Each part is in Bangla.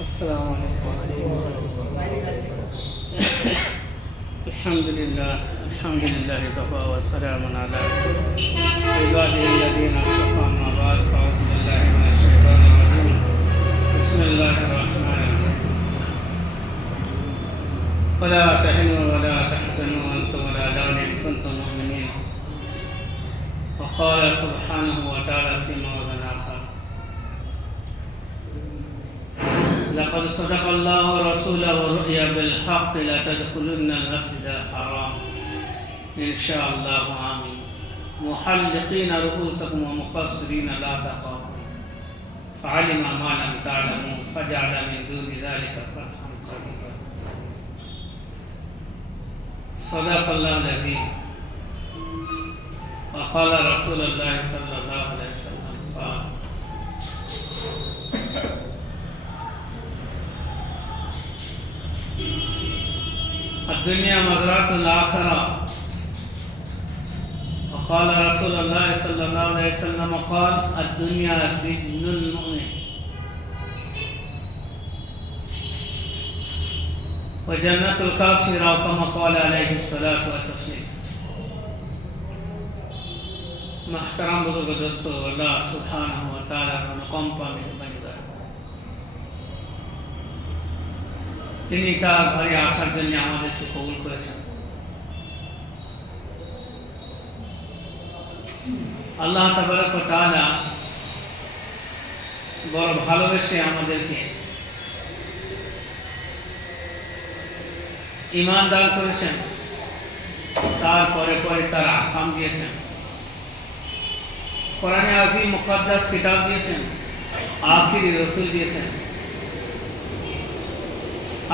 السلام عليكم الحمد لله كفى وسلام على عباده الذين اصطفى أما بعد فأعوذ بالله من الشيطان الرجيم بسم الله الرحمن الرحيم ولا تهنوا ولا تحزنوا وأنتم الأعلون إن كنتم مؤمنين وقال سبحانه وتعالى في موضع آخر لقد صدق الله رسوله الرؤيا بالحق لتدخلن المسجد الحرام إن شاء الله آمين محلقين رؤوسكم ومقصرين لا تخافون فعلم ما لم تعلموا فجعل من دون ذلك فتحا قريبا صدق الله العظيم وقال رسول الله صلى الله عليه وسلم قال الدنيا مزرعة الآخرة وقال رسول الله صلى الله عليه وسلم قال الدنيا سجن المؤمن وجنة الكافر أو كما قال عليه الصلاة والتسليم محترم बुजुर्ग दोस्तों अल्लाह सुब्हानहू व तआला अनुकंपा मेहरबानी द्वारा তিনি তার ঘরে আসার জন্য আমাদেরকে কবুল করেছেন। আল্লাহ তাবারক ওয়া তাআলা বড় ভালোবেসে আমাদেরকে ঈমান দান করেছেন, তারপরে তার আহকাম দিয়েছেন, কোরআনে আজিম মুকদ্দাস কিতাব দিয়েছেন, আখিরি রাসূল দিয়েছেন,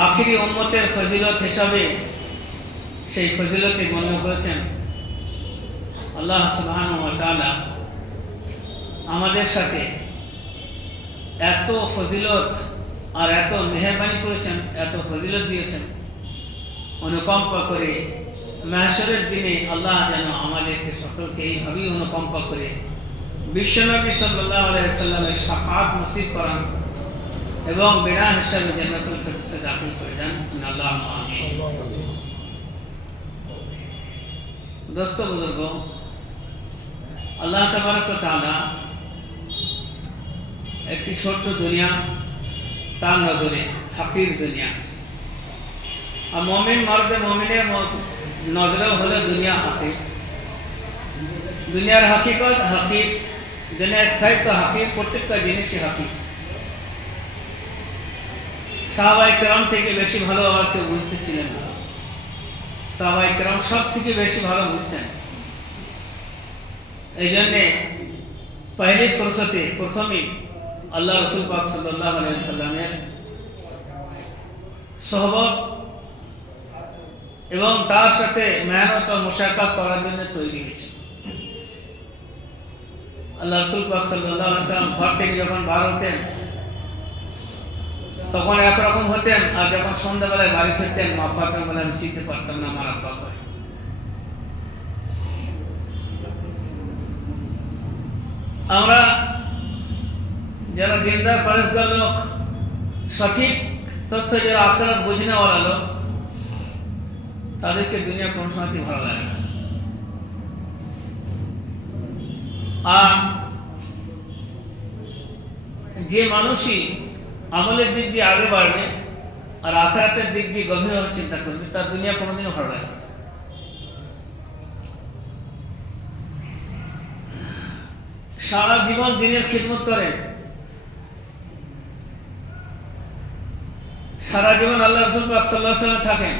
আখিরি উম্মতের ফজিলত হিসাবে সেই ফজিলতে গণ্য করেছেন। আল্লাহ সুবহানাহু ওয়া তাআলা আমাদের সাথে এত ফজিলত আর এত মেহেরবানি করেছেন, এত ফজিলত দিয়েছেন, অনুকম্পা করে মাহশরের দিনে আল্লাহ যেন আমাদেরকে সকলকে এইভাবেই অনুকম্পা করে বিশ্বনবী সাল্লাল্লাহু আলাইহি ওয়াসাল্লামের শাফাআত নসিব করান এবং বিনা হিসাবে জান্নাতুল ফিরদৌসে দাখিল করে দেন। আল্লাহুম্মা আমিন। दोस्तों बुजुर्गों, আল্লাহ তাবারক ওয়া তাআলা একটি ছোট্ট দুনিয়া, তার নজরে হাকির দুনিয়া, আর মুমিন মর্দে মুমিনের নজরে হলো দুনিয়া হাকির। দুনিয়ার হাকিকত হাকির, দুনিয়ার স্থায়িত্ব হাকির, প্রত্যেকটা জিনিসই হাকির। সাহাবায়ে কেরাম থেকে বেশি ভালো আর কেউ বুঝতে ছিলেন না। সাহাবায়ে কেরাম সব থেকে বেশি ভালো বুঝতেন। এই জন্যে পহলি ফুরসতে প্রথমেই আল্লাহ রাসূল পাক সাল্লাল্লাহু আলাইহি ওয়াসাল্লামের সোহবত এবং তার সাথে মেহনত ও মুশাক্কাত করার জন্য তৈরি হয়েছে। আল্লাহ রাসূল পাক সাল্লাল্লাহু আলাইহি ওয়াসাল্লাম ঘর থেকে যখন বার হতেন তখন একরকম হতেন, আর যখন সন্ধ্যাবেলায় বাড়ি ফিরতেন মা ফাতেমা বলে আমি চিনতে পারতাম না আমার আব্বা করে। আমরা যারা দিনদার পরেশগার লোক, সঠিক তথ্য যারা আখিরাত বুঝে নেওয়ার লোক, তাদেরকে দুনিয়া কোনো সময়ই ভালো লাগে না। আর যে মানুষই আমলের দিক দিয়ে আগে বাড়বে আর আখিরাতের দিক দিয়ে গভীরভাবে চিন্তা করবে, তার দুনিয়া কোনোদিনও ভালো লাগে না। সারা জীবন দিনের খিদমত করেন, সারা জীবন আল্লাহ রাসূল পাক সাল্লাল্লাহু আলাইহি ওয়াসাল্লাম থাকেন,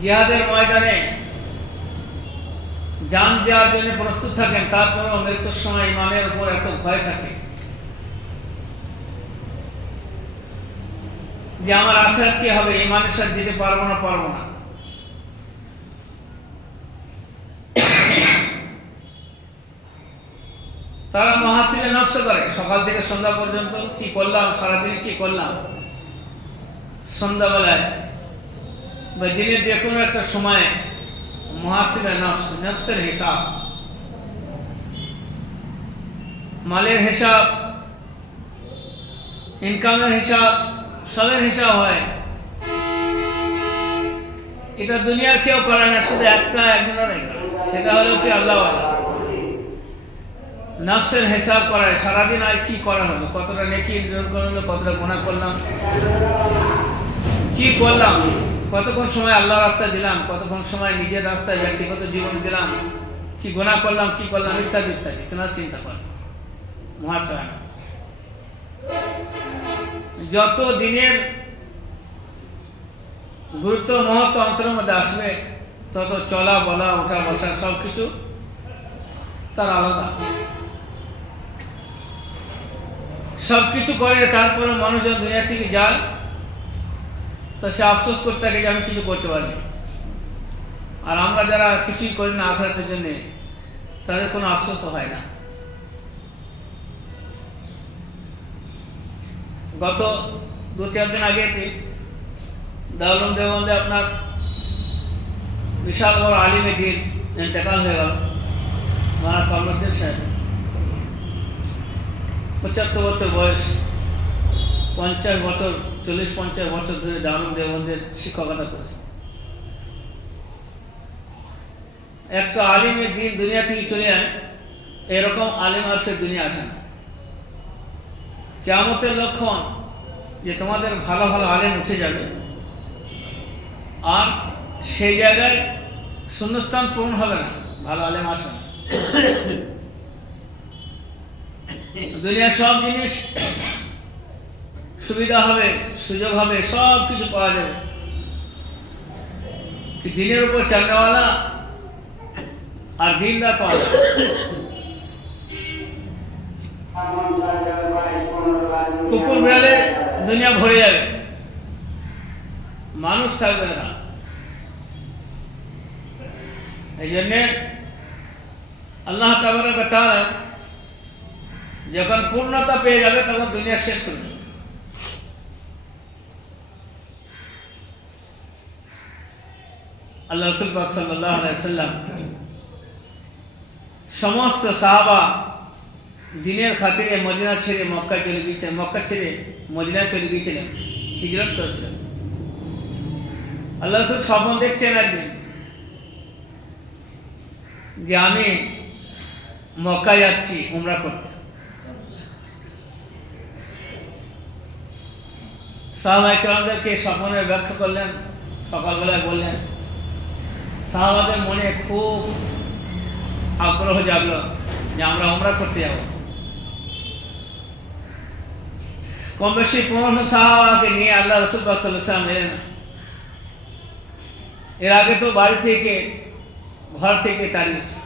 জিহাদের ময়দানে জান দেওয়ার জন্য প্রস্তুত থাকেন, তারপরেও মৃত্যুর সময় ইমানের উপর এত ভয় থাকে যে আমার আখিরাত কি হবে, ইমানের সাথে দিতে পারবো না। তারা মুহাসিবে নফস করে, সকাল থেকে সন্ধ্যা পর্যন্ত কি করলাম, সারাদিন কি করলাম, সন্ধ্যাবেলায় বা দিনের যে কোনো একটা সময়ে মুহাসিবে নফস, নফসের হিসাব, মালের হিসাব, ইনকামের হিসাব, সবের হিসাব হয়। এটা দুনিয়ার কেউ করে না, শুধু একজনেরই করে, সেটা হলো কি আল্লাহ। নফসের হিসাব করায় সারাদিন আর কি করা হলো, কতটা নেকি ইনকাম করলো, কতটা গুনাহ করলাম, কি করলাম, কতক্ষণ সময় আল্লাহ রাস্তায় দিলাম, কতক্ষণ সময় নিজের রাস্তায় ব্যক্তিগত জীবনে দিলাম, কি গুনাহ করলাম, কি করলাম, ইত্যাদি ইত্যাদি তেনার চিন্তা করেন মহাশয়। যত দিনের গুরুত্ব মহত্ব অন্তরের মধ্যে আসবে, তত চলা বলা ওঠা বসা সব কিছু তার আলাদা। সব কিছু করে তারপরে মানুষ যখন দুনিয়া থেকে যায়, তো সে আফসোস করতে থাকে যে আমি কিছু করতে পারিনি। আর আমরা যারা কিছুই করি না আখিরাতের জন্য, তাদের কোনো আফসোস হয় না। গত 2-4 দিন আগে দারুল দেওবন্দে আপনার বিশাল বড় আলিমে দিন ইন্তেকাল হয়ে গেল, মারা কর্মদ্দের সাহেব। 75 বছর বয়স, 50 বছর 40-50 বছর ধরে দারুল দেওবন্দের শিক্ষকতা করেছে। একটা আলিমের দিন দুনিয়া থেকে চলে যায়, এরকম আলিম আর ফের দুনিয়া আসে না। কিয়ামতের লক্ষণ যে তোমাদের ভালো ভালো আলেম উঠে যাবে, আর সেই জায়গায় শূন্যস্থান পূরণ হবে না, ভালো আলেম আসে না। দুনিয়ার সব জিনিস সুবিধা হবে, সুযোগ হবে, সব কিছু পাওয়া যাবে, দিনের উপর চালনেওয়ালা আর দিনদার পাওয়া যাবে। কুকুর বিড়ালে দুনিয়া ভরে যাবে, মানুষ থাকবে না। এই জন্যে আল্লাহ তাবারক ওয়া তাআলা যখন পূর্ণতা পেয়ে যাবে, তখন দুনিয়া শেষ করে দেবে। আল্লাহ রাসূল পাক সাল্লাল্লাহু আলাইহি ওয়াসাল্লাম সমস্ত সাহাবা দিনের খাতিরে মদিনা ছেড়ে মক্কা চলে গিয়েছিলেন, মক্কা ছেড়ে মদিনা চলে গিয়েছিলেন, হিজরত করেছিলেন। আল্লাহ রাসূল স্বপ্ন দেখছেন একদিন যে আমি মক্কায় যাচ্ছি উমরা করতে। সাহাবায়ে কেরামদেরকে স্বপ্নের ব্যাখ্যা করলেন, সকালবেলায় বললেন। সাহাবাদের মনে খুব আগ্রহ জাগলো যে আমরা উমরা করতে যাব। কম বেশি 15 সাহাবাকে নিয়ে আল্লাহ রাসূল পাক সাল্লাল্লাহু আলাইহি ওয়াসাল্লাম এলেন। এর আগে তো বাড়ি থেকে, ঘর থেকে তাড়িয়েছে,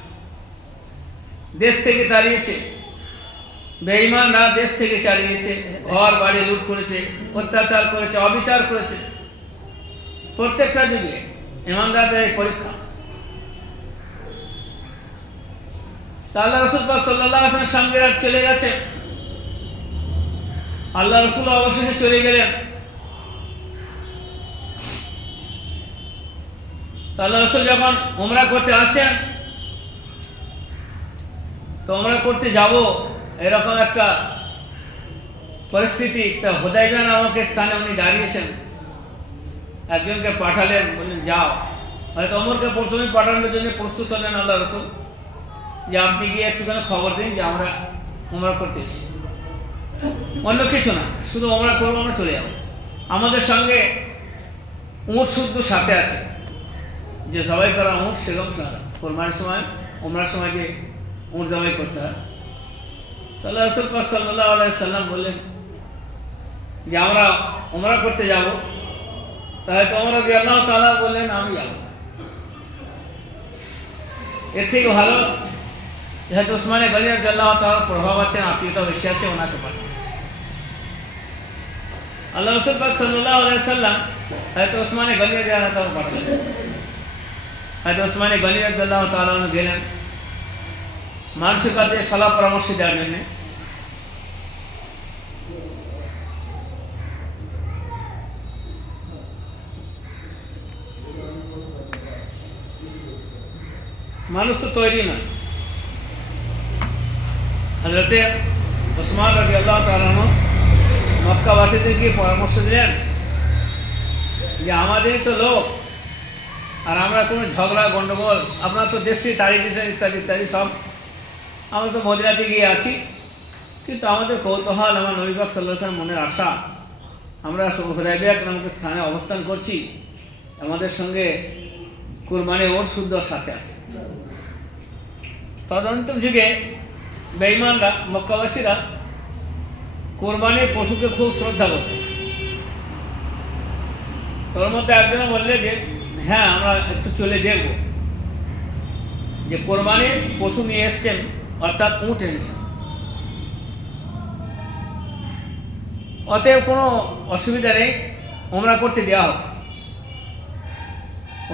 দেশ থেকে তাড়িয়েছে, বেঈমানরা দেশ থেকে তাড়িয়েছে, ঘর বাড়ি লুট করেছে, অত্যাচার করেছে, অবিচার করেছে। প্রত্যেকটা যুগে ইমানদারদের পরীক্ষা। তা আল্লাহ রাসূল পাক সাল্লাল্লাহু আলাইহি ওয়াসাল্লাম সঙ্গীরা চলে গেছে। আল্লাহ রাসূল অবশেষে চলে গেলেন। আল্লাহ রাসূল যখন উমরা করতে আসেন, তো উমরা করতে যাব এরকম একটা পরিস্থিতি। তা হুদাইবিয়া নামক স্থানে উনি দাঁড়িয়েছেন, একজনকে পাঠালেন, বললেন যাও। হয়তো ওমরকে প্রথমে পাঠানোর জন্য প্রস্তুত হলেন আল্লাহ রাসূল, যে আপনি গিয়ে একটুখানি খবর দিন যে আমরা উমরা করতে এসেছি, অন্য কিছু না, শুধু উমরা করবো, আমরা চলে যাবো। আমাদের সঙ্গে উঁট শুদ্ধ সাথে আছে, যে জবাই করা উঁট সেরকম কোরবানির সময় উমরার সময় যে উঁট জবাই করতে হয়। তাহলে রাসূল পাক সাল্লাল্লাহু আলাইহি সাল্লাম বললেন যে আমরা উমরা করতে যাব। তাহলে তো ওমর রাদিয়াল্লাহু তাআলা বললেন আমি যাব। এর থেকে ভালো যেহেতু ওসমান গনি রাদিয়াল্লাহু তাআলার প্রভাব আছে, আত্মীয়তা বেশি আছে, ওনাকে পাঠান। আল্লাহ রাসূল পাক সাল্লাল্লাহু আলাইহি সাল্লাম হয়তো ওসমান গনি রাদিয়াল্লাহু তাআলা পাঠালেন। হয়তো ওসমান গনি রাদিয়াল্লাহু তাআলা গেলেন মানুষের কাছে সলাহ পরামর্শ দেওয়ার জন্য। মানুষ তো তৈরি না। হযরতে ওসমান রাদিয়াল্লাহু তাআলা মক্কাবাসীদেরকে পরামর্শ দিলেন যে আমাদেরই তো লোক, আর আমরা কোনো ঝগড়া গণ্ডগোল, আপনারা তো দেশ থেকে তাড়িয়ে দিতেন ইত্যাদি ইত্যাদি সব, আমরা তো মদিনাতে গিয়ে আছি, কিন্তু আমাদের কৌতূহল, আমার নবী পাক সাল্লাল্লাহু আলাইহি ওয়াসাল্লাম মনের আশা, আমরা হুদায়বিয়া নামক স্থানে অবস্থান করছি, আমাদের সঙ্গে কুরবানি ওট শুদ্ধ সাথে আছে। তদন্তর যুগে বেঈমানরা, মক্কাবাসীরা কোরবানির পশুকে খুব শ্রদ্ধা করত। তোর মধ্যে একজনে বললে যে হ্যাঁ আমরা একটু চলে দেখব যে কোরবানির পশু নিয়ে এসছেন, অর্থাৎ উট এনেছেন, অতএব কোনো অসুবিধা নেই, ওমরা করতে দেওয়া হোক।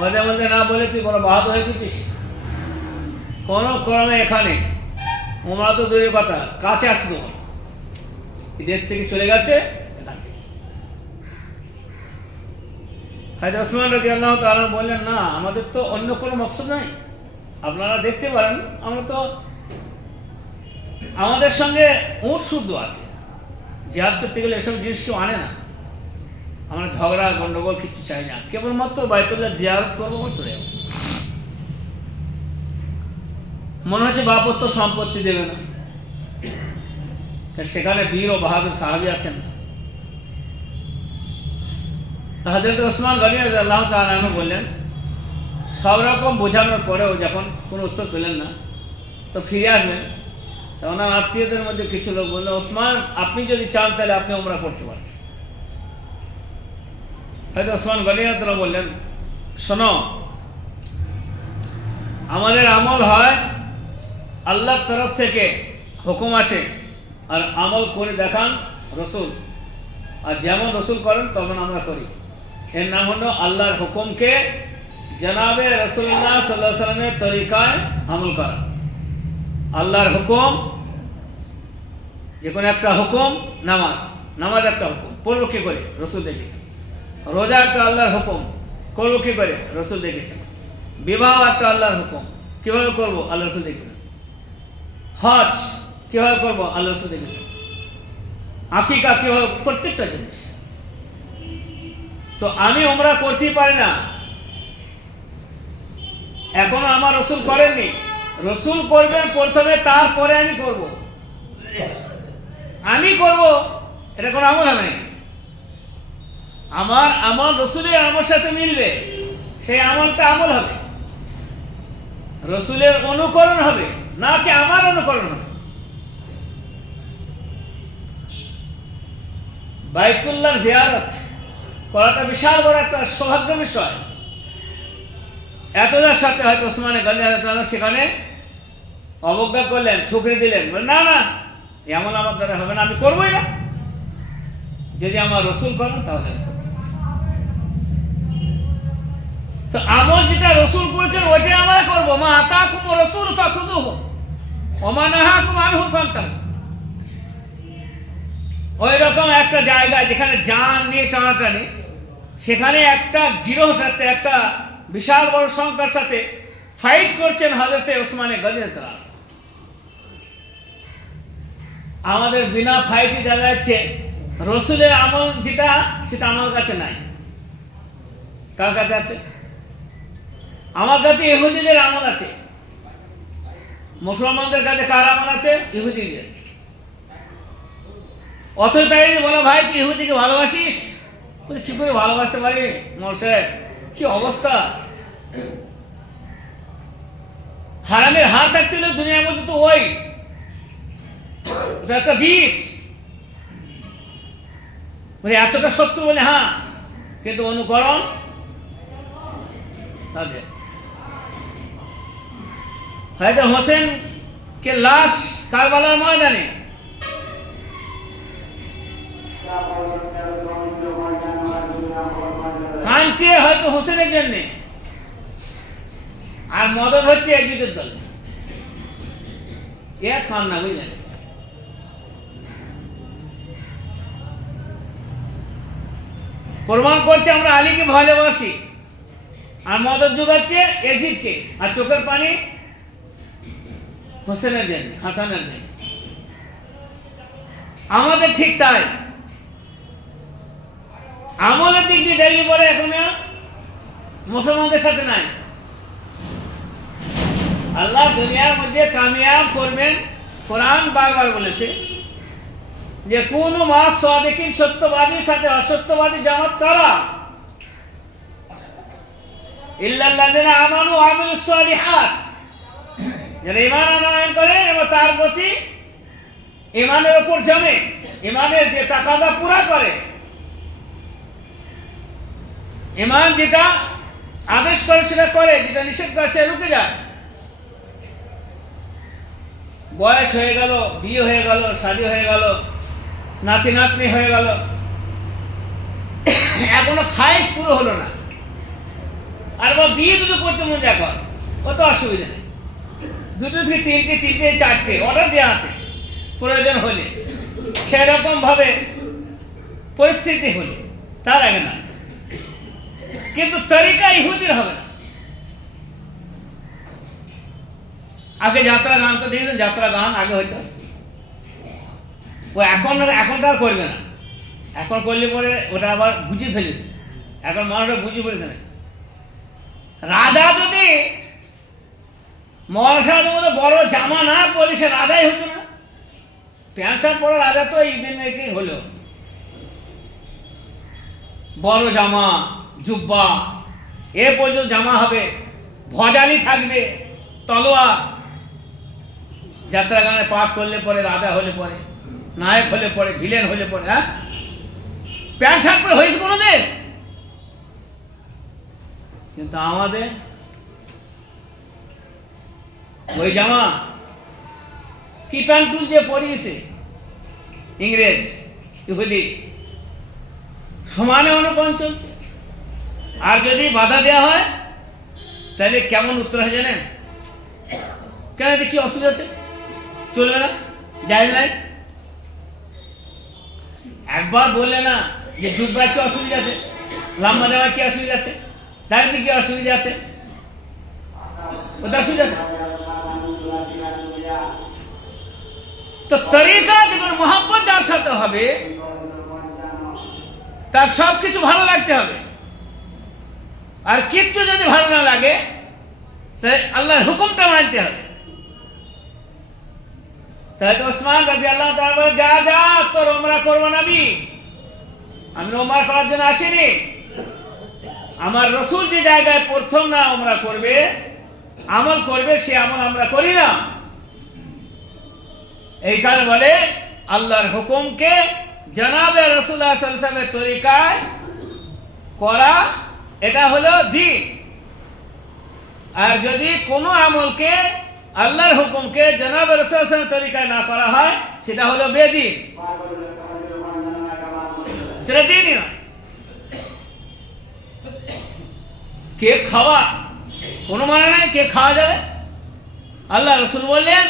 ওদের মধ্যে না বলে তুই বড় বাহাদুর হয়ে গেছিস, কোনো ক্রমে এখানে ওমরা তো দূরের কথা, কাছে আসতো, দেশ থেকে চলে গেছে। হযরত ওসমান রাদিয়াল্লাহু তাআলা বললেন, না আমাদের তো অন্য কোনো মকসদ নাই, আপনারা দেখতে পারেন আমরা তো, আমাদের সঙ্গে উট শুদ্ধ আছে, জিহাদ করতে গেলে এসব জিনিস কেউ আনে না, আমরা ঝগড়া গন্ডগোল কিছু চাই না, কেবলমাত্র বাইতুল্লাহ জিয়ারত করবো, চলে যাবো। মনে হচ্ছে বাপত্ব সম্পত্তি দেবে না, সেখানে বীর ও বাহাদুর সাহাবী আছেন। হযরত ওসমান গনি রাদিয়াল্লাহু তাআলা আনহু বললেন, সব রকম বোঝানোর পরেও যখন কোনো উত্তর পেলেন না, তো ফিরে আসবেন। তো ওনার আত্মীয়দের মধ্যে কিছু লোক বললেন, ওসমান আপনি যদি চান তাহলে আপনি ওমরা করতে পারেন। হয়তো ওসমান গনি রাদিয়াল্লাহু বললেন, শোনো, আমাদের আমল হয় আল্লাহর তরফ থেকে হুকুম আসে, আর আমল করে দেখান রসুল, আর যেমন রসুল করেন তখন আমরা করি। এর নাম হলো আল্লাহর হুকুমকে জনাবে রাসূলুল্লাহ সাল্লাল্লাহু আলাইহি ওয়াসাল্লামের তরিকায় আমল করা। আল্লাহর হুকুম, যে কোনো একটা হুকুম, নামাজ একটা হুকুম, পড়বো কি করে? রসুল দেখেছেন। রোজা একটা আল্লাহর হুকুম, করবো কি করে? রসুল দেখেছেন। বিবাহ একটা আল্লাহর হুকুম, কিভাবে করবো? আল্লাহ রসুল দেখেছেন। হজ কিভাবে করবো? আল্লাহ রসুল দেখেছেন। আকিকা কিভাবে, প্রত্যেকটা জিনিস। তো আমি ওমরা করতেই পারি না, এখনো আমার রসুল করেননি, রসুল করবেন প্রথমে, তারপরে আমি করব। আমি করব এটা কোনো আমল হবে না, আমার আমল রসুলের আমল সাথে মিলবে, সেই আমলটা আমল হবে, রসুলের অনুকরণ হবে, না কি আমার অনুকরণ হবে। বাইতুল্লাহর জিয়ারত করাটা বিশাল বড় একটা সৌভাগ্য বিষয়। এতদার সাথে হয়তো ওসমান গনি রাদিয়াল্লাহু তাআলা সেখানে অবজ্ঞা করলেন, ঠুকরে দিলেন, না না এমন আমার দ্বারা হবে না, আমি করবোই না, যদি আমার রসুল করেন তাহলে। তো আমল যেটা রসুল করেছেন ওইটাই আমরা করবো। মা আতাকুম রাসূল ফাখুযুহু ওয়া মা নাহাকুম আনহু ফান্তাহু। ওই রকম একটা জায়গায় যেখানে জান নিয়ে টানাটানি, সেখানে একটা গিরোহ সাথে, একটা বিশাল বড় সংখ্যার সাথে ফাইট করছেন হযরতে ওসমান গনি রাদিয়াল্লাহু তাআলা। আমাদের বিনা ফাইটে দেখা যাচ্ছে রসুলের আমল যেটা, সেটা আমার কাছে নাই। কার কাছে আছে? আমার কাছে ইহুদিদের আমল আছে। মুসলমানদের কাছে কার আমল আছে? ইহুদিদের। অথচ তাই বলো, ভাই তুই ইহুদিকে ভালোবাসিস? বলে কি করে ভালোবাসতে পারি মোল সাহেব, কি অবস্থা। হারামের হাত থাকতে হলে দুনিয়ার মধ্যে তো ওই ওটা একটা বীজ, মানে এতটা শত্রু বলে, হ্যাঁ, কিন্তু অনুকরণ তাদের। হয়তো হোসেন কে লাশ কারবালার ময়দানে কাঁদছে হয়তো হোসেনের জন্যে, আর মদত হচ্ছে একজনের দলে, এক কান্না, বুঝলেন। প্রমাণ করছে আমরা আলীকে ভালোবাসি, আর মদত যোগাচ্ছে এজিদকে, আর চোখের পানি হোসেনের জন্য, হাসানের জন্য। আমাদের ঠিক তাই, আমলের দিক দিয়ে দেখলে পরে এখনো মুসলমানদের সাথে নাই। আল্লাহ দুনিয়ার মধ্যে কামিয়াব করবেন, কোরআন বারবার বলেছে যে কোন মাস সাদিকিন, সত্যবাদীর সাথে অসত্যবাদী জামাত করা, ইল্লাল্লাযিনা আমানু ওয়া আমিলুস সালিহাত, যারা ঈমান আনয়ন করে এবং তার প্রতি ঈমানের উপর জমে, ঈমানের যে তাকাদা পুরা করে, ঈমান যেটা আদেশ করে সেটা করে, যেটা নিষেধ করে সে রুকে যায়। বয়স হয়ে গেল, বিয়ে হয়ে গেল, শাদী হয়ে গেল, নাতি নাতনি হয়ে গেল, এখনো খায়েশ পুরো হলো না, আর বিয়ে দুটো করতে মন যা কর, কত অসুবিধা নেই, দুটো থেকে তিনটে, তিনটে চারটে অর্ডার দেওয়া আছে প্রয়োজন হলে, সেরকম ভাবে পরিস্থিতি হলে, তার আগে না। কিন্তু তরিকা ইহুদির হবে না। আগে যাত্রা গান তো দেখেছেন, যাত্রা গান আগে হইতো, ও এখন আর করবে না। এখন করলে পরে ওটা আবার বুঝে ফেলেছে, এখন মানুষরা বুঝে ফেলেছে না। রাজা যদি মহারাজের মধ্যে বড় জামা না পরে সে রাজাই হতো না। প্যান্ট শার্ট পরে রাজা তো এই দিন নাকি হলো, বড় জামা, জুব্বা, এ পর্যন্ত জামা হবে, ভজালি থাকবে, তলোয়ার। যাত্রা গানে পাঠ করলে পরে, রাজা হলে পরে, নায়ক হলে পরে, ভিলেন হলে পরে, হ্যাঁ প্যান্ট শার্ট পরে হয়েছে কোনোদিন? কিন্তু আমাদের ওই জামা কি প্যান্ট টুল যে পরিয়েছে ইংরেজ ইহুদি, সমানে অনুকরণ চলছে। আর যদি বাধা দেওয়া হয় তাহলে কেমন উত্তর হয় জানেন? কেন, এতে কি অসুবিধা আছে? চলবে না, যায় নাই। একবার বললে না যে জুব্বায় কি অসুবিধা আছে, লম্বা জামায় কি অসুবিধা আছে, দাঁড়িয়ে কি অসুবিধা আছে, ওটা অসুবিধা আছে। তো তরিকা যখন মোহাম্মদ যার সাথে হবে, তার সব কিছু ভালো লাগতে হবে। আর কিচ্ছু যদি ভালো না লাগে তাই আল্লাহর হুকুমটা মানতে হবে। তাই তো ওসমান রাদিয়াল্লাহু তাআলা বলে, যা যা তোর ওমরা করবো নবী, আমি ওমরা করার জন্য আসিনি। আমার রসুল যে জায়গায় প্রথম না ওমরা করবে, আমল করবে, সে আমল আমরা করি না। এই কারণে বলে আল্লাহর হুকুমকে জনাবে রাসূলুল্লাহ সাল্লাল্লাহু আলাইহি ওয়াসাল্লামের তরিকায় করা, এটা হলো দ্বীন। আর যদি কোনো আমলকে আল্লাহর হুকুমকে জনাবে রাসূলুল্লাহ সাল্লাল্লাহু আলাইহি ওয়াসাল্লামের তরিকায় না করা হয়, সেটা হলো বেদীন, সেটা দ্বীনই নয়। কেক খাওয়া কোনো মানে নাই, কেক খাওয়া যাবে। আল্লাহ রসুল বললেন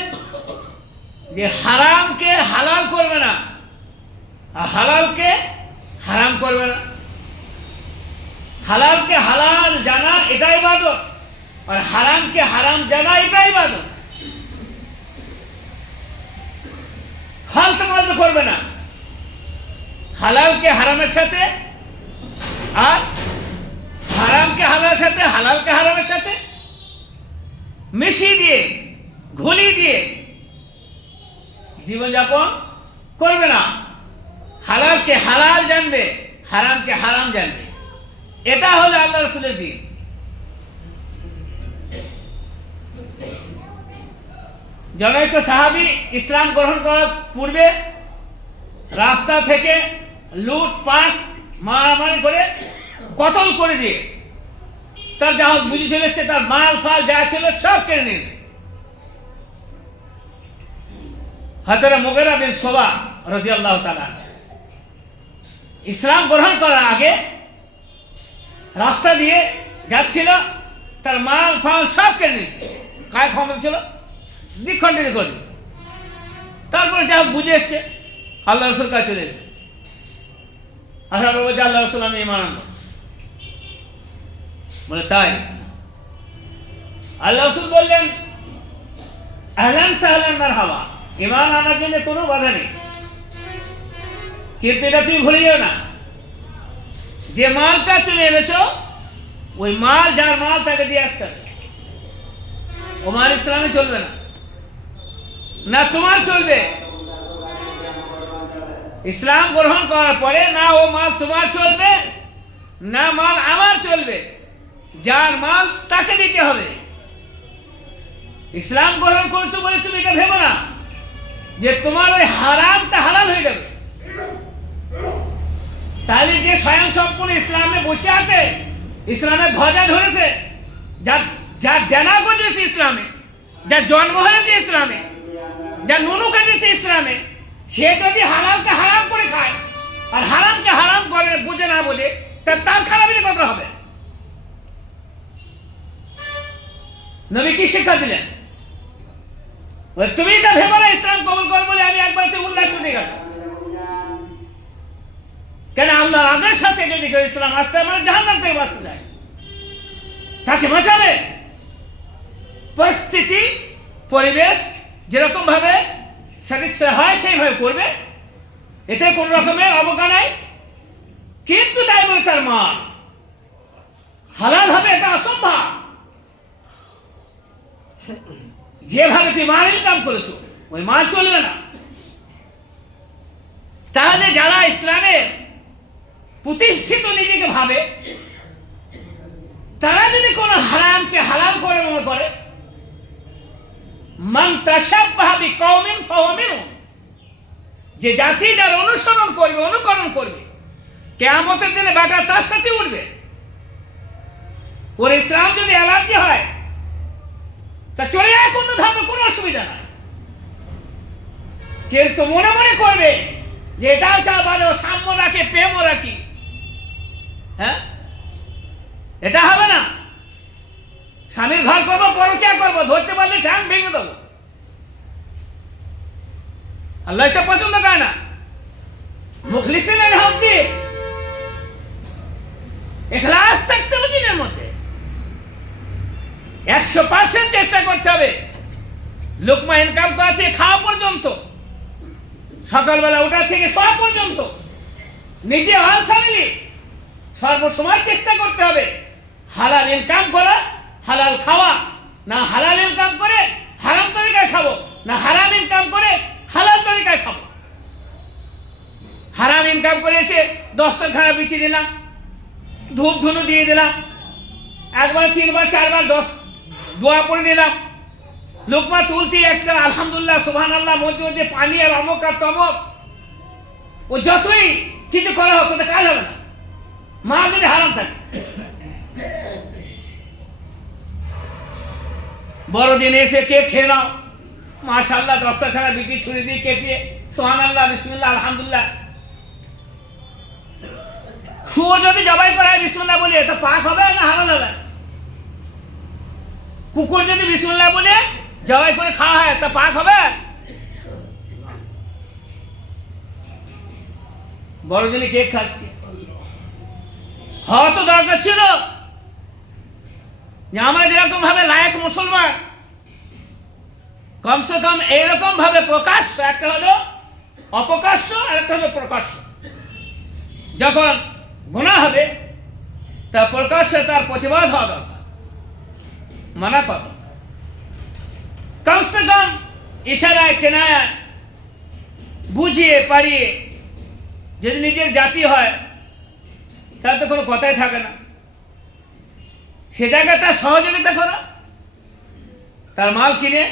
যে হারামকে হালাল করবে না, আর হালালকে হারাম করবে না। হালালকে হালাল জানা এটা ইবাদত, আর হারামকে হারাম জানা এটা ইবাদত। ফালতু ফালতু করবে না, হালালকে হারামের সাথে, আর হারামকে হালালের সাথে, হালালকে হারামের সাথে মিশিয়ে দিয়ে, ঘুলিয়ে দিয়ে জীবনযাপন করবে না। হালালকে হালাল জানবে, হারামকে হারাম জানবে, এটা হলো আল্লাহ রসুলের দ্বীন। জনৈক সাহাবী ইসলাম গ্রহণ করার পূর্বে রাস্তা থেকে লুটপাট, মারামারি করে, কতল করে দিয়ে তার যা বুঝে চলে এসছে, তার মাল ফাল যা ছিল সব কেড়ে নিয়েছে। হযরত মুগীরা বিন শুবা রাদিয়াল্লাহু তাআলা ইসলাম গ্রহণ করার আগে রাস্তা দিয়ে যাচ্ছিল, তার মাল ফাল সব কেড়ে নিয়েছে। কায় ক্ষমতা ছিল, দ্বিখণ্ডিত করে। তারপরে যা বুঝে এসছে, আল্লাহ রসুল কাছে চলে এসেছে। আল্লাহ বলছে, আল্লাহ রসুল আমি ঈমান আনবো। বলে তাই? আল্লাহ রসুল বললেন, আহলান সাহলান মারহাবা, ঈমান আনার জন্য কোনো বাধা নেই, কিন্তু এটা তুমি ভুলে যাও না যে মালটা তুমি এনেছো ওই মাল, যার মাল তাকে দিয়ে আসতে হবে। ও মাল ইসলামে চলবে না, না তোমার চলবে। ইসলাম গ্রহণ করার পরে না ও মাল তোমার চলবে, না মাল আমার চলবে। যার মাল তাকে দিতে হবে। ইসলাম গ্রহণ করছো বলে তুমি এটা ভেবো না যে তোমার ওই হারামটা হালাল হয়ে যাবে। তাহলে যে স্বয়ং সম্পূর্ণ ইসলামে বসে আছে, ইসলামের ধ্বজা ধরেছে, যার জানা গজেছে ইসলামে, যার জন্ম হয়েছে ইসলামে, যার নুনু কেটেছে ইসলামে, সে যদি হালালকে হারাম করে খায় আর হারামকে হারাম করে বুঝে না বোঝে, তার খারাপের কথা হবে। নবী কি শিক্ষা দিলেন? তুমি এটা ভেবো না ইসলাম কবুল করবো বলে আমি একবার উল্লাস করে গেল। কেন আল্লাহর আদেশ সাথে যদি কেউ ইসলাম আসতে মানে জাহান্নাম থেকে বাঁচতে যায়, তাকে বাঁচাবে। পরিস্থিতি পরিবেশ যেরকম ভাবে স্যাটিসফাই হয় সেইভাবে করবে, এতে কোন রকমের অবজ্ঞা নাই। কিন্তু তাই বলে তার মাল হালাল হবে এটা অসম্ভব। যেভাবে তুই মাল ইনকাম করেছো ওই মাল চলবে না। তাহলে যারা ইসলামে প্রতিষ্ঠিত নিজেকে ভাবে, তারা যদি কোনো হারামকে হালাল করে মনে করে, মান তাশাব্বাহা বিকওমিন ফাহুয়া মিনহুম, যে জাতি যার অনুসরণ করবে, অনুকরণ করবে, কিয়ামতের দিনে বাটা তার সাথে উঠবে। ওর ইসলাম যদি অ্যালার্জি হয় তা চলে যায় কোন ধর্মে, কোনো অসুবিধা নাই। কিন্তু মনে মনে করবে যে এটাও চা ভালো, সাম্য রাখি, প্রেমও রাখি, হ্যাঁ, এটা হবে না। স্বামীর ঘর করবো, পরকিয়া করবো, ধরতে পারলে ঠ্যাং ভেঙে দেবো। আল্লাহ এসব পছন্দ করে না। মুখলিসিনের হক দিয়ে ইখলাস থাকতে হবে দিনের মধ্যে। 100% চেষ্টা করতে হবে লোকমা ইনকাম করা থেকে খাওয়া পর্যন্ত, সকালবেলা ওঠা থেকে শোয়া পর্যন্ত, নিজে আর ফ্যামিলি সর্বসময় চেষ্টা করতে হবে হালাল ইনকাম করা, হালাল খাওয়া। না হালাল ইনকাম করে হারাম তরিকায় খাবো, না হারাম ইনকাম করে হালাল তরিকায় খাবো। হারাম ইনকাম করে এসে দস্তরখানা বিছিয়ে দিলাম, ধূপ ধুনো দিয়ে দিলাম, একবার 3 বার 4 বার 10 দোয়া পড়ে নিলাম, লোকমা তুলতি একটা আলহামদুলিল্লাহ সুবহানাল্লাহ মধ্যে মধ্যে পানি আর অমক আর তমক, ও যতই কিছু করা হোক ওটা কাজ হবে না মা যদি হারাম থাকে। বড়দিনে এসে কেক খেয়ে নাও, মাশাআল্লাহ দস্তরখানা বিছিয়ে ছুরি দিয়ে কেটে সুবহানাল্লাহ বিসমিল্লাহ আলহামদুলিল্লাহ। শুয়োর যদি জবাই করা হয় বিসমিল্লাহ বলে, এটা পাক হবে না হালাল হবে? কুকুর যদি বিসমিল্লাহ বলে জবাই করে খাওয়া হয় তা পাক হবে? বড়দিনে কেক খাচ্ছে, হওয়া তো দরকার ছিল যে আমরা যেরকম ভাবে লায়ক মুসলমান, কমসে কম এইরকম ভাবে প্রকাশ্য, একটা হলো অপ্রকাশ্য আর একটা হলো প্রকাশ্য। যখন গুনাহ হবে তা প্রকাশ্যে তার প্রতিবাদ হওয়া দরকার, মানা করা। কমসে কম ইশারায় কেনায় বুঝিয়ে পারিয়ে, যদি নিজের জাতি হয় তার তো কোনো কথাই থাকে না, সে জায়গায় তার সহযোগিতা করা, তার মাল কিনে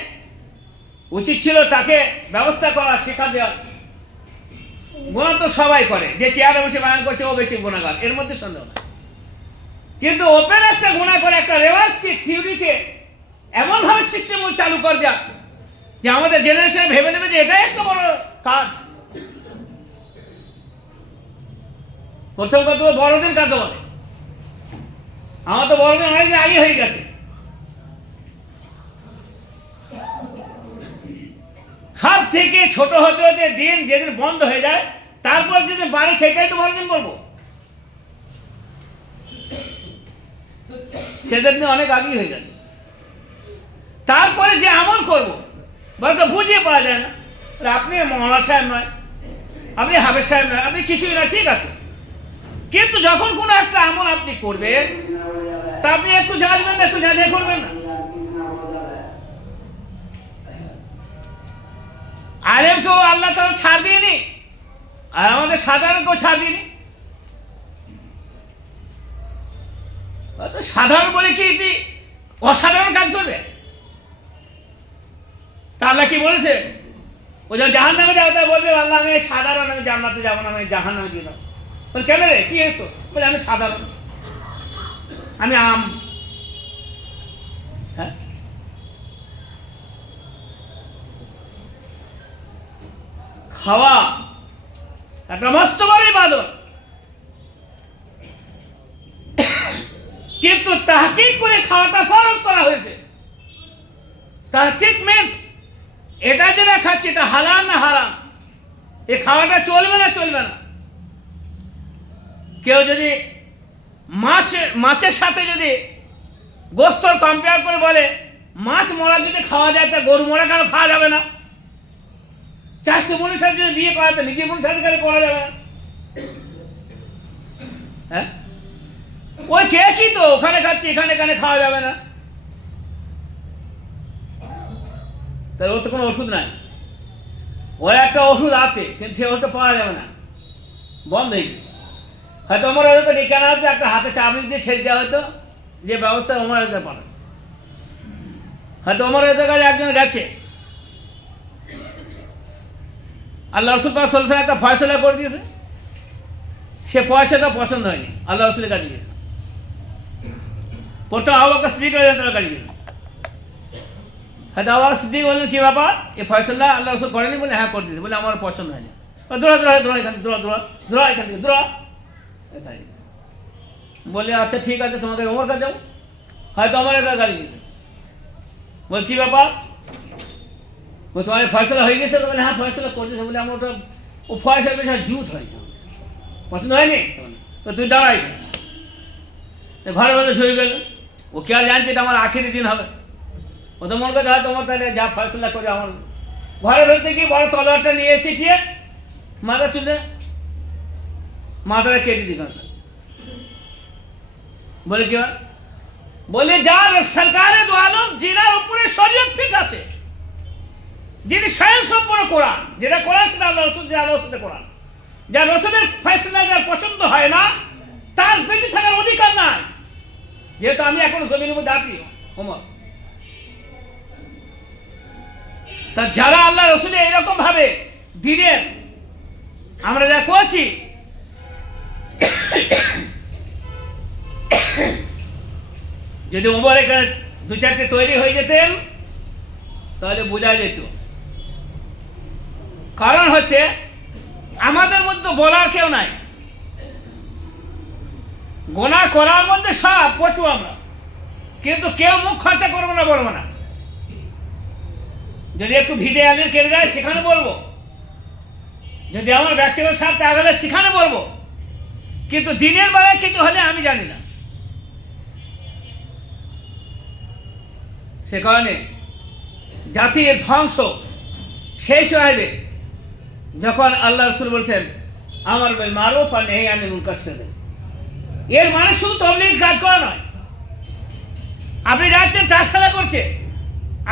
উচিত ছিল তাকে ব্যবস্থা করা, শিক্ষা দেওয়া। গুনাহ তো সবাই করে, যে চেয়ারে বসে বায়ান করছে ও বেশি গুনাহগার, এর মধ্যে সন্দেহ নাই। কিন্তু ওপেন একটা গুনাহ করে একটা রেওয়াজকে, থিওরিকে এমন ভাবে সিস্টেম চালু করে দেয়া যে আমাদের জেনারেশন ভেবে নেবে যে এটাই একটা বড় কাজ। প্রথম কথা বড়দিন কাকে বলে? আমার তো বড়দিন অনেকদিন আগে হয়ে গেছে। সব থেকে ছোট হতে হতে দিন যেদিন বন্ধ হয়ে যায় তারপর যেদিন বাড়ে সেটাই তো বড়দিন বলবো, সেদিন অনেক আগেই হয়ে গেছে। তারপরে যে আমল করবো বলতে বুঝিয়ে পাওয়া যায় না, আপনি মৌলানা সাহেব নয়, আপনি হাফেজ সাহেব নয়, আপনি কিছুই না, ঠিক আছে, কিন্তু যখন কোনো একটা আমল আপনি করবেন তা আপনি একটু জানবেন না, একটু যাচাই করবেন না। আলেমকেও আল্লাহ তাআলা ছাড় দিয়েনি, আর আমাদের সাধারণকেও ছাড় দিয়েনি। সাধারণ বলে কি অসাধারণ কাজ করবে? তা আল্লাহ কি বলেছে? ও যখন জাহান্নামে যাবে তাই বলবে আল্লাহ আমি সাধারণ, আমি জান্নাতে যাবো না, আমি জাহান্নামে দিয়ে দাও। বলে কেন রে, কি হতো? বলে আমি সাধারণ, আমি আম। হ্যাঁ, খাওয়া একটা মস্ত বড় ইবাদত, কিন্তু তাহকিক করে খাওয়াটা ফরজ করা হয়েছে। তাহকিক মিন্স এটা যেটা খাচ্ছে এটা হালাল না হারাম, এই খাওয়াটা চলবে না চলবে না। কেউ যদি মাছের সাথে যদি গোস্ত কম্পেয়ার করে বলে মাছ মরা যদি খাওয়া যায় তা গরু মরা কেন খাওয়া যাবে না? চারটে বোনের সাথে যদি বিয়ে করা তো নিজের বোনের সাথে করা যাবে না? হ্যাঁ, ওই কে কি তো ওখানে খাচ্ছে এখানে এখানে খাওয়া যাবে না? তাহলে ওর তো কোনো ওষুধ নাই। ওর একটা ওষুধ আছে কিন্তু সে ওষুধটা পাওয়া যাবে না, বন্ধ হয়ে গেছে। হয়তো আমার হয়তো ডেকে আনা হতো, একটা হাতে চাবি দিয়ে ছেড়ে দেওয়া হতো, যে ব্যবস্থা ওমর হতে পারে। হয়তো ওমর হতে কাছে একজন গেছে, আল্লাহ রসুল পাক সাল্লাল্লাহু আলাইহি ওয়াসাল্লাম একটা ফয়সালা করে দিয়েছে, সে পয়সাটা পছন্দ হয়নি, আল্লাহ রসুলের কাছে গিয়েছে। প্রথম আবু বকর সিদ্দিক রাদিয়াল্লাহু আনহু কাছে গিয়েছে। হয়তো আবু বকর সিদ্দিক বললেন কি ব্যাপার, এই ফয়সালা আল্লাহ রসুল করেনি? বলে হ্যাঁ করে দিয়েছে। বলে আমার পছন্দ হয়নি। দৌড়া দৌড়া দৌড়া এখান থেকে, দৌড়া দৌড়া দৌড়া এখান থেকে, দৌড়া। বলে আচ্ছা ঠিক আছে, তোমাদের ওমর কাছে যাও। হয়তো আমার একটা গাড়ি গিয়েছে। বলে কি ব্যাপার? বলে তোমার ফয়সলা হয়ে গেছে? বলে হ্যাঁ ফয়সলা করতেছে। বলে আমার ওটা ও ফয়সলা বেশ জুত হয়, পছন্দ হয়নি তো তুই দাঁড়াই। ঘরে ঘরে শুয়ে গেল। ও কে আর জানছে এটা আমার আখেরি দিন হবে। ও তো মনে করতে হয় তোমার তাহলে যা ফয়সলা করে আমার। ঘরে ভেতরে গিয়ে বড় তলোয়ারটা নিয়ে এসে গিয়ে মাথা চুলে মাথাটা কেটে দিল। বলে কি? বলে যার সরকারে দু আলম, যিনার উপরে শরীয়ত ফিট আছে, যিনি স্বয়ং সম্পূর্ণ কোরআন, যেটা কোরআন সেটা আল্লাহ রসুল, যে আল্লাহ রসুলের কোরআন, যার রসুলের ফয়সালা যার পছন্দ হয় না তার বেঁচে থাকার অধিকার নাই। যেহেতু আমি এখন জমিনের মধ্যে আছি ওমর, তা যারা আল্লাহ রসুলের এইরকম ভাবে দিনের আমরা যা করছি, যদি ওমর এখানে দু চারটে তৈরি হয়ে যেতেন তাহলে বোঝা যেত। কারণ হচ্ছে আমাদের মধ্যে বলার কেউ নাই, গোনা করার মধ্যে সব পচু আমরা, কিন্তু কেউ মুখ খরচা করবো না, বলবো না। যদি একটু ভিড়ে আগে কেটে যায় সেখানে বলবো, যদি আমার ব্যক্তিগত স্বার্থে আগালে সেখানে বলবো, কিন্তু দিনের বেলায় কিন্তু হলে আমি জানি না। সে কারণে জাতির ধ্বংস শেষ হয়ে যখন আল্লাহ রসুল বলছেন আমার বিল মারুফ আর নেহি আনিল মুনকার ছেড়ে দেন। এর মানে শুধু তবলিগ কাজ করা নয়। আপনি যাচ্ছেন চাষ খেলা করছে,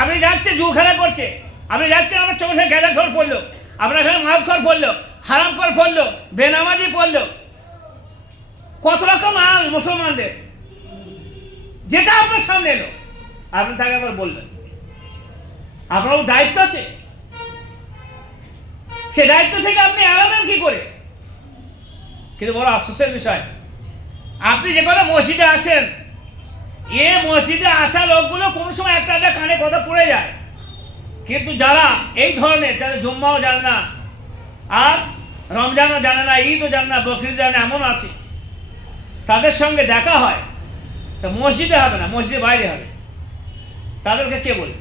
আপনি যাচ্ছেন জু খেলা করছে, আপনি যাচ্ছেন আমার চোখে গেঁদা খড় পড়লো, আপনার এখানে মাছ খড় পড়লো, হারাম খড় পড়লো, বেনামাজি পড়লো, কত রকম আল মুসলমানদের, যেটা আপনার সামনে এলো আপনি তাকে আবার বলবেন। আপনারও দায়িত্ব আছে, সে দায়িত্ব থেকে আপনি এড়াবেন কি করে? কিন্তু বড় আফসোসের বিষয়, আপনি যে কথা মসজিদে আসেন, এ মসজিদে আসা লোকগুলো কোনো সময় একটা একটা কানে কথা পড়ে যায়, কিন্তু যারা এই ধরনের, যারা জুম্মাও জানে না, আর রমজানও জানে না, ঈদও জানে না, বকরিদ জানে না, এমন আছে, তাদের সঙ্গে দেখা হয় তা মসজিদে হবে না, মসজিদের বাইরে হবে। তাদেরকে কে বলবে?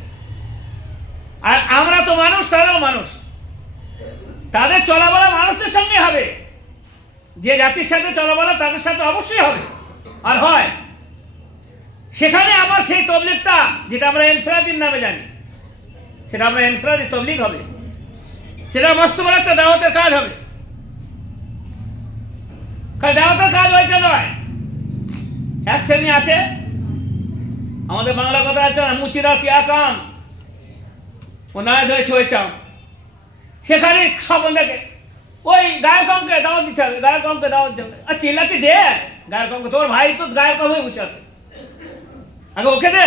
আর আমরা তো মানুষ, তারাও মানুষ, তাদের চলাবলা মানুষদের সঙ্গে হবে, যে জাতির সাথে চলাবলা তাদের সাথে অবশ্যই হবে আর হয়। সেখানে আবার সেই তবলিগটা যেটা আমরা ইনফিরাদির নামে জানি, সেটা আমরা ইনফিরাদি তবলিগ হবে, সেটা মস্ত বড় একটা দাওয়াতের কাজ হবে। কারণ দাওয়াতের কাজ ওইটা নয়। এক শ্রেণী আছে, আমাদের বাংলা কথা আছে না, মুচিরা কিয়া কাম ও নয় ধরেছে ওই চাম, সেখানে সব দেখে ওই গায়ের কমকে দাওয়াত দিতে হবে, গায়ের কমকে দাওয়াত দিতে হবে। আর চিল্লাতে দে গায়ের কমকে, তোর ভাই তো গায়ের কম হয়ে বসে আছে, আগে ওকে দে।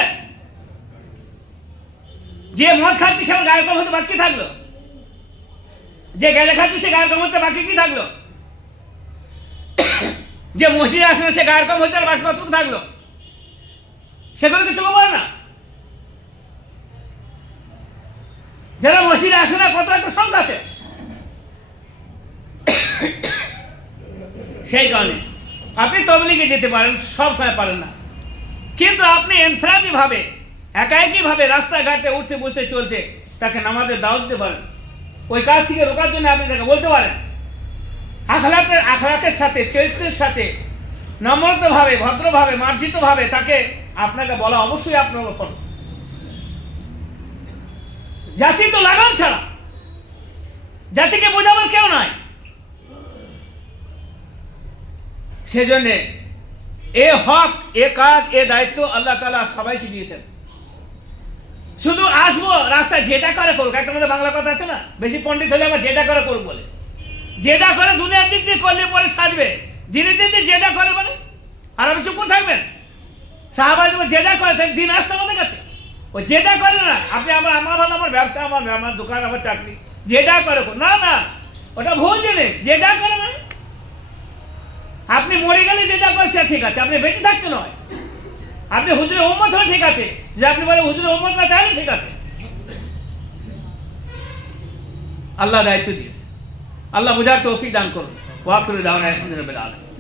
যে মদ খাচ্ছি সে গায়ের কম হতে বাকি থাকলো, যে গেলে খাচ্ছি সে গায়ের কম হতে বাকি কি থাকলো, যে মসজিদে আসে না সে গায়ের কম হতে বাকি কতটুকু থাকলো, সেগুলো কিছু বলে না। যারা মসজিদে আসে না কত একটা সংখ্যা আছে। সেই কারণে আপনি তবলিগে যেতে পারেন, সব সময় পারেন না, কিন্তু আপনি এনফরাদি ভাবে একাএকি ভাবে রাস্তাঘাটে উঠতে বসে চলতে তাকে নামাজের দাওয়াত দিতে পারেন। ওই কাজ থেকে রোকার জন্য আপনি তাকে বলতে পারেন। আখলাকের সাথে, চরিত্রের সাথে নম্রতভাবে, ভদ্রভাবে, মার্জিতভাবে তাকে আপনাকে বলা অবশ্যই আপনার ফরজ। জাতি তো লাগান ছাড়া, জাতিকে বোঝাবার কেউ নাই। সেজন্য এ হক, এ কাজ, এ দায়িত্ব আল্লাহ তাআলা সবাইকে দিয়েছেন। শুধু আসবো রাস্তায় যেটা করে করুক, একটা মধ্যে বাংলা কথা আছে না, বেশি পণ্ডিত হলে আবার যেটা করে করুক বলে, যেটা করে দুনিয়ার দিক দিয়ে করলে পরে সাজবে, দিনের দিক দিয়ে যেটা করে বলে, আর আপনি চুপ করে থাকবেন। সাহাবা যেটা করে দিন আসতে আমাদের কাছে, ওই যেটা করে না আপনি আমার ভালো, আমার ব্যবসা, আমার দোকান, আমার চাকরি, যেটা করে না না, ওটা ভুল জিনিস। যেটা করে মানে আপনি মরে গেলে যেটা করে সে ঠিক আছে, আপনি বেঁচে থাকতে নয়। আপনি হুজুরের উম্মত হলে ঠিক আছে, যে আপনি বলে হুজুরের উম্মত না তাহলে ঠিক আছে। আল্লাহ দায়িত্ব দিয়েছে, আল্লাহ বুঝার তৌফিক দান করুন। ওয়া আখিরু দাওয়ানা আলহামদুলিল্লাহি রাব্বিল আলামিন।